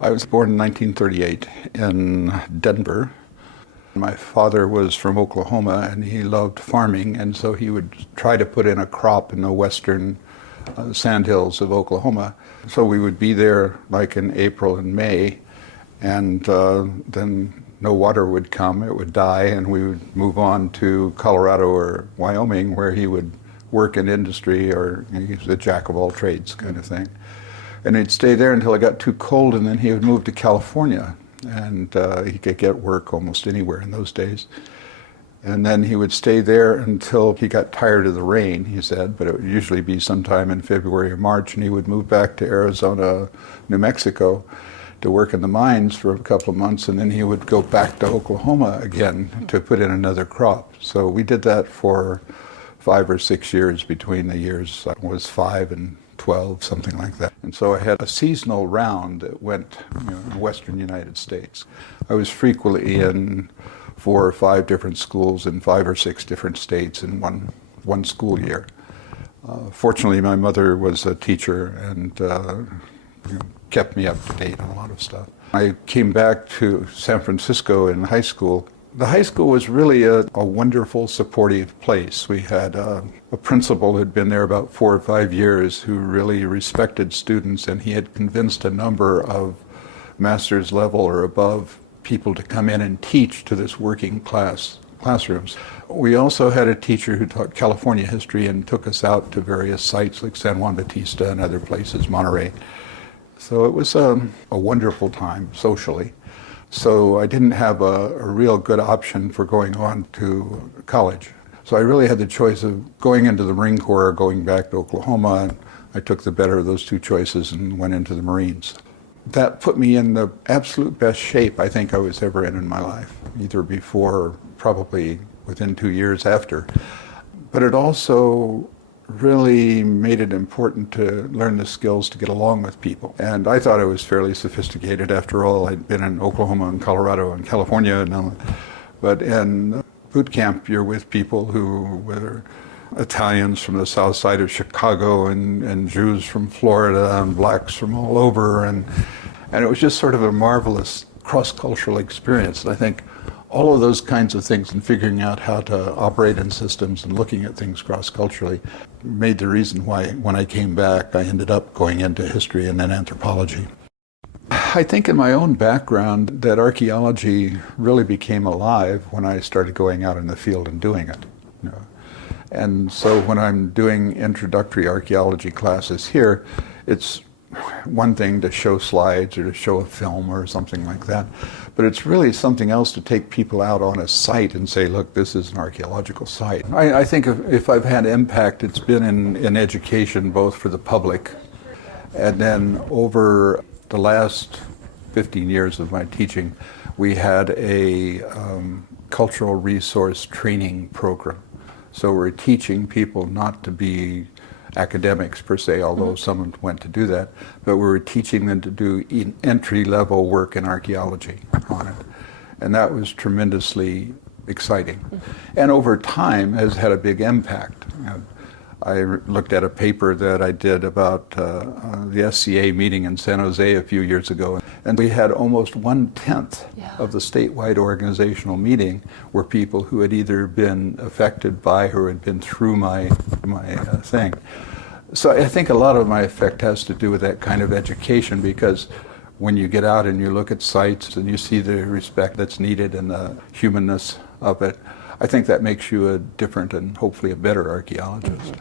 I was born in 1938 in Denver. My father was from Oklahoma and he loved farming, and so he would try to put in a crop in the western sandhills of Oklahoma. So we would be there like in April and May, and then no water would come, it would die, and we would move on to Colorado or Wyoming where he would work in industry, or he's a jack of all trades kind of thing. And he'd stay there until it got too cold, and then he would move to California. And he could get work almost anywhere in those days. And then he would stay there until he got tired of the rain, he said, but it would usually be sometime in February or March, and he would move back to Arizona, New Mexico to work in the mines for a couple of months, and then he would go back to Oklahoma again to put in another crop. So we did that for 5 or 6 years. Between the years I was 5 and 12, something like that. And so I had a seasonal round that went in the western United States. I was frequently in 4 or 5 different schools in 5 or 6 different states in one school year. Fortunately, my mother was a teacher and kept me up to date on a lot of stuff. I came back to San Francisco in high school. The high school was really a wonderful, supportive place. We had a principal who had been there about 4 or 5 years who really respected students, and he had convinced a number of master's level or above people to come in and teach to this working class classrooms. We also had a teacher who taught California history and took us out to various sites like San Juan Bautista and other places, Monterey. So it was a wonderful time socially. So I didn't have a real good option for going on to college. So I really had the choice of going into the Marine Corps or going back to Oklahoma, and I took the better of those 2 choices and went into the Marines. That put me in the absolute best shape I think I was ever in my life, either before or probably within 2 years after. But it also really made it important to learn the skills to get along with people. And I thought I was fairly sophisticated. After all, I'd been in Oklahoma and Colorado and California. But in boot camp, you're with people who were Italians from the south side of Chicago and Jews from Florida and blacks from all over. And it was just sort of a marvelous cross-cultural experience. And I think all of those kinds of things and figuring out how to operate in systems and looking at things cross-culturally made the reason why when I came back I ended up going into history and then anthropology. I think in my own background that archaeology really became alive when I started going out in the field and doing it. And so when I'm doing introductory archaeology classes here, it's one thing to show slides or to show a film or something like that, but it's really something else to take people out on a site and say, look, this is an archaeological site. I think if I've had impact, it's been in education, both for the public, and then over the last 15 years of my teaching, we had a cultural resource training program. So we're teaching people not to be academics per se, although some went to do that, but we were teaching them to do entry-level work in archaeology on it. And that was tremendously exciting. And over time has had a big impact. I looked at a paper that I did about the SCA meeting in San Jose a few years ago, and we had almost 1/10 of the statewide organizational meeting were people who had either been affected by or had been through my thing. So I think a lot of my effect has to do with that kind of education, because when you get out and you look at sites and you see the respect that's needed and the humanness of it, I think that makes you a different and hopefully a better archaeologist.